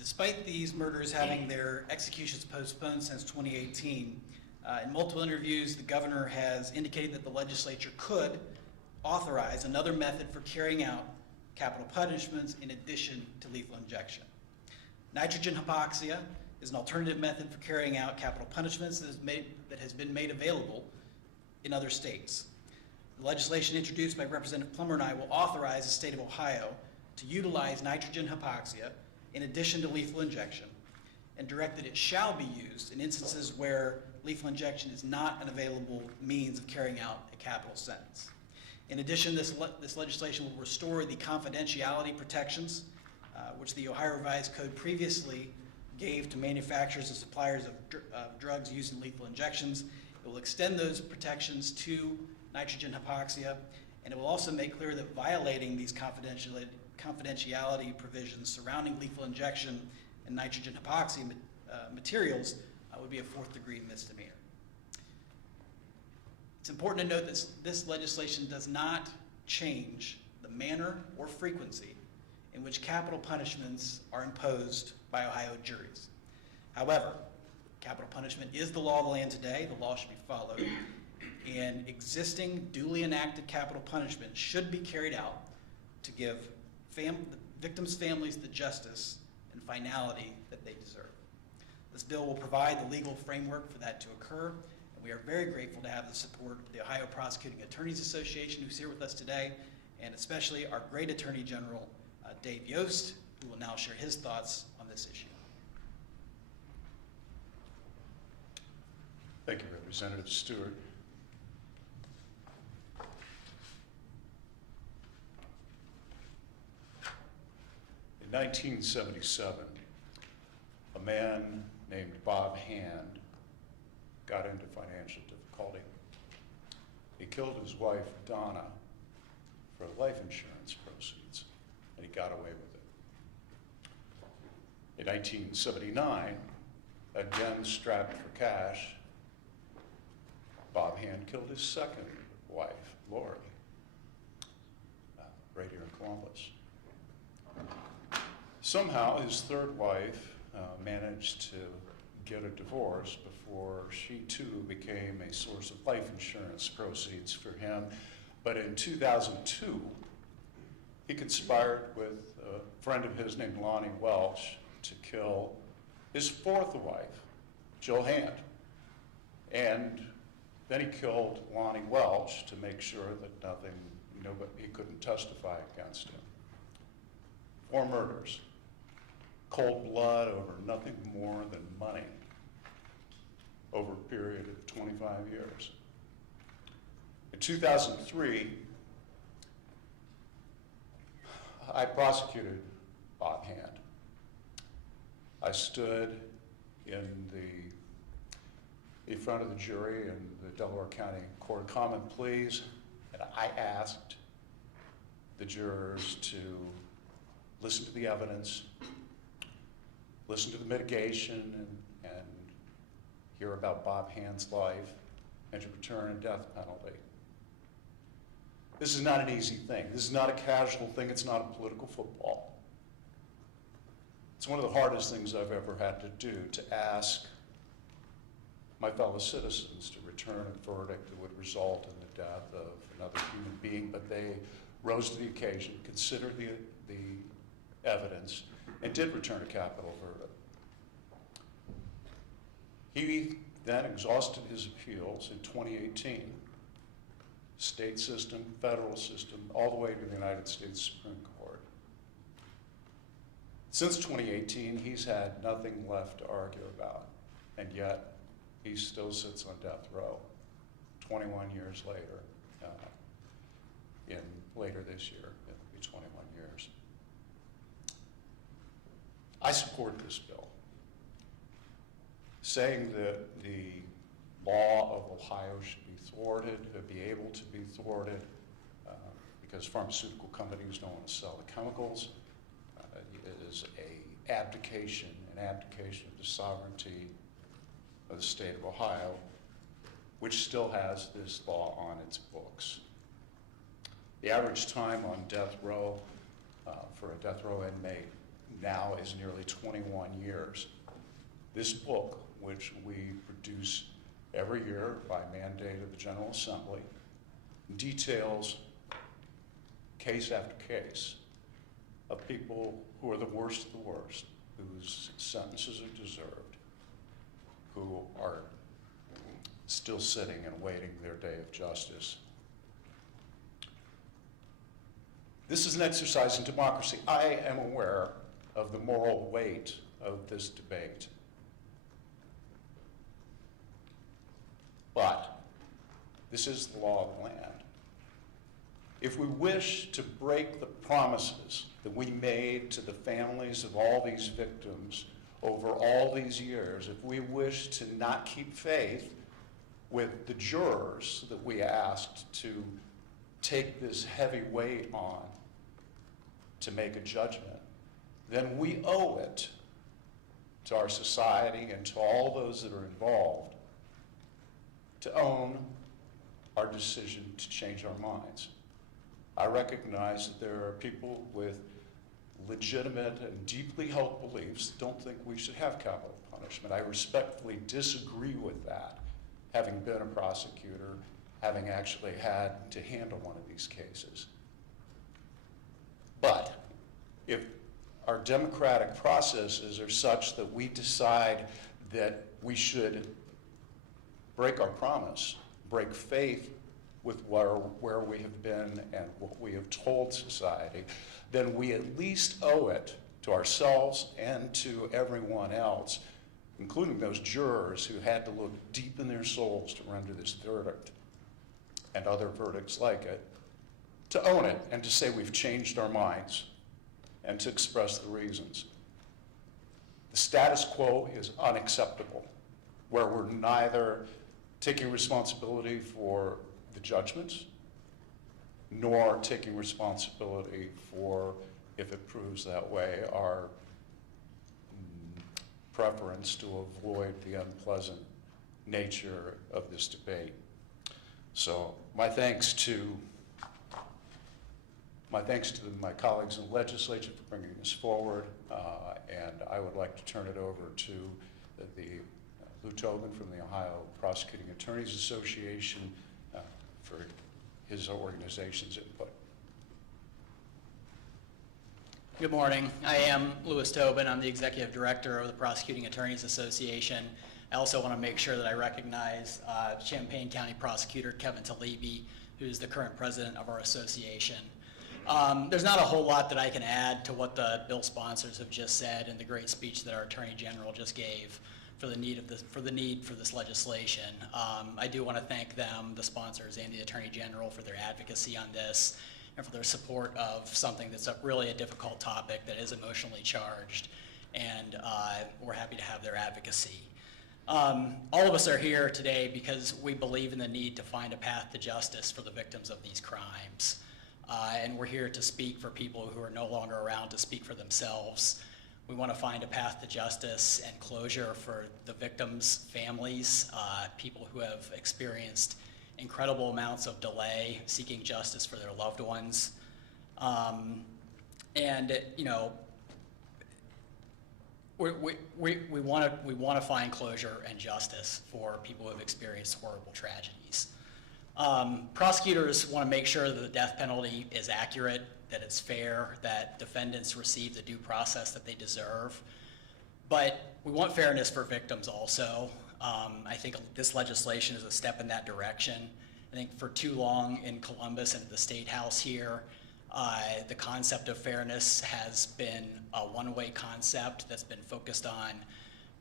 Despite these murders having their executions postponed since 2018, in multiple interviews, the governor has indicated that the legislature could authorize another method for carrying out capital punishments in addition to lethal injection. Nitrogen hypoxia is an alternative method for carrying out capital punishments that has been made available in other states. The legislation introduced by Representative Plummer and I will authorize the state of Ohio to utilize nitrogen hypoxia in addition to lethal injection, and direct that it shall be used in instances where lethal injection is not an available means of carrying out a capital sentence. In addition, this legislation will restore the confidentiality protections which the Ohio Revised Code previously gave to manufacturers and suppliers of drugs used in lethal injections. It will extend those protections to nitrogen hypoxia, and it will also make clear that violating these confidentiality provisions surrounding lethal injection and nitrogen hypoxia materials would be a fourth-degree misdemeanor. It's important to note that this legislation does not change the manner or frequency in which capital punishments are imposed by Ohio juries. However, capital punishment is the law of the land today. The law should be followed, and existing duly enacted capital punishment should be carried out to give the victims' families the justice and finality that they deserve. This bill will provide the legal framework for that to occur, and we are very grateful to have the support of the Ohio Prosecuting Attorneys Association, who's here with us today, and especially our great Attorney General, Dave Yost, who will now share his thoughts on this issue. Thank you, Representative Stewart. In 1977, a man named Bob Hand got into financial difficulty. He killed his wife, Donna, for life insurance proceeds, and he got away with it. In 1979, again strapped for cash, Bob Hand killed his second wife, Lori, right here in Columbus. Somehow his third wife managed to get a divorce before she too became a source of life insurance proceeds for him. But in 2002, he conspired with a friend of his named Lonnie Welch to kill his fourth wife, Jill Hand. And then he killed Lonnie Welch to make sure that he couldn't testify against him. 4 murders, cold blood over nothing more than money over a period of 25 years. In 2003, I prosecuted Bob Hand. I stood in front of the jury in the Delaware County Court of Common Pleas, and I asked the jurors to listen to the evidence, listen to the mitigation, and hear about Bob Hand's life, and to return a death penalty. This is not an easy thing. This is not a casual thing. It's not a political football. It's one of the hardest things I've ever had to do, to ask my fellow citizens to return a verdict that would result in the death of another human being, but they rose to the occasion, considered the evidence, and did return a capital verdict. He then exhausted his appeals in 2018, state system, federal system, all the way to the United States Supreme Court. Since 2018, he's had nothing left to argue about, and yet he still sits on death row 21 years later. Later this year, it'll be 21 years. I support this bill, saying that the law of Ohio should be thwarted, be able to be thwarted, because pharmaceutical companies don't want to sell the chemicals. It is an abdication of the sovereignty of the state of Ohio, which still has this law on its books. The average time on death row for a death row inmate now is nearly 21 years. This book, which we produce every year by mandate of the General Assembly, details case after case of people who are the worst of the worst, whose sentences are deserved, who are still sitting and waiting their day of justice. This is an exercise in democracy. I am aware of the moral weight of this debate. But this is the law of the land. If we wish to break the promises that we made to the families of all these victims over all these years, if we wish to not keep faith with the jurors that we asked to take this heavy weight on to make a judgment, then we owe it to our society and to all those that are involved to own our decision to change our minds. I recognize that there are people with legitimate and deeply held beliefs that don't think we should have capital punishment. I respectfully disagree with that, having been a prosecutor, having actually had to handle one of these cases. But if our democratic processes are such that we decide that we should break our promise, break faith with where we have been and what we have told society, then we at least owe it to ourselves and to everyone else, including those jurors who had to look deep in their souls to render this verdict and other verdicts like it, to own it and to say we've changed our minds and to express the reasons. The status quo is unacceptable, where we're neither taking responsibility for the judgments, nor taking responsibility for, if it proves that way, our preference to avoid the unpleasant nature of this debate. So my thanks to my colleagues in the legislature for bringing this forward, and I would like to turn it over to Lou Tobin from the Ohio Prosecuting Attorneys Association for his organization's input. Good morning. I am Louis Tobin. I'm the Executive Director of the Prosecuting Attorneys Association. I also want to make sure that I recognize Champaign County Prosecutor Kevin Talibi, who's the current president of our association. There's not a whole lot that I can add to what the bill sponsors have just said and the great speech that our Attorney General just gave for the need for this legislation. I do want to thank them, the sponsors and the Attorney General, for their advocacy on this and for their support of something that's really a difficult topic that is emotionally charged, and we're happy to have their advocacy. All of us are here today because we believe in the need to find a path to justice for the victims of these crimes. And we're here to speak for people who are no longer around to speak for themselves. We want to find a path to justice and closure for the victims' families, people who have experienced incredible amounts of delay seeking justice for their loved ones. And you know, we want to find closure and justice for people who have experienced horrible tragedies. Prosecutors want to make sure that the death penalty is accurate, that it's fair, that defendants receive the due process that they deserve. But we want fairness for victims also. I think this legislation is a step in that direction. I think for too long in Columbus and at the State House here, the concept of fairness has been a one-way concept that's been focused on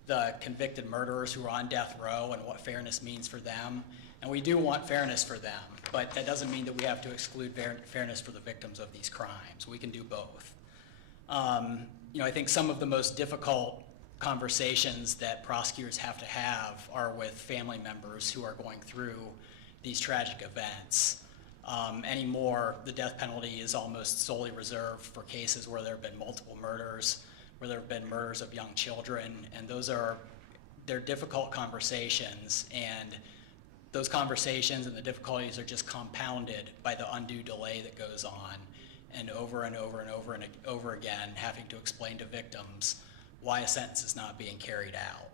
the convicted murderers who are on death row and what fairness means for them. And we do want fairness for them, but that doesn't mean that we have to exclude fairness for the victims of these crimes. We can do both. You know, I think some of the most difficult conversations that prosecutors have to have are with family members who are going through these tragic events. Anymore, the death penalty is almost solely reserved for cases where there have been multiple murders, where there have been murders of young children, and they're difficult conversations, and those conversations and the difficulties are just compounded by the undue delay that goes on. and over and over and over and over again, having to explain to victims why a sentence is not being carried out.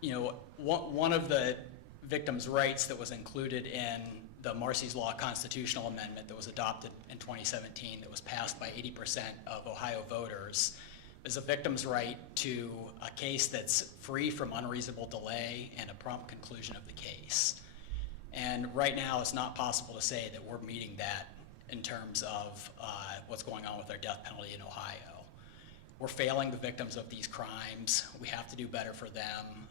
You know, one of the victims' rights that was included in the Marsy's Law constitutional amendment that was adopted in 2017, that was passed by 80% of Ohio voters, is a victim's right to a case that's free from unreasonable delay and a prompt conclusion of the case. And right now, it's not possible to say that we're meeting that in terms of what's going on with our death penalty in Ohio. We're failing the victims of these crimes. We have to do better for them.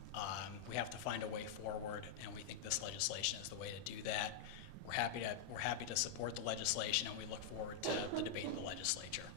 We have to find a way forward, and we think this legislation is the way to do that. We're happy to support the legislation, and we look forward to the debate in the legislature.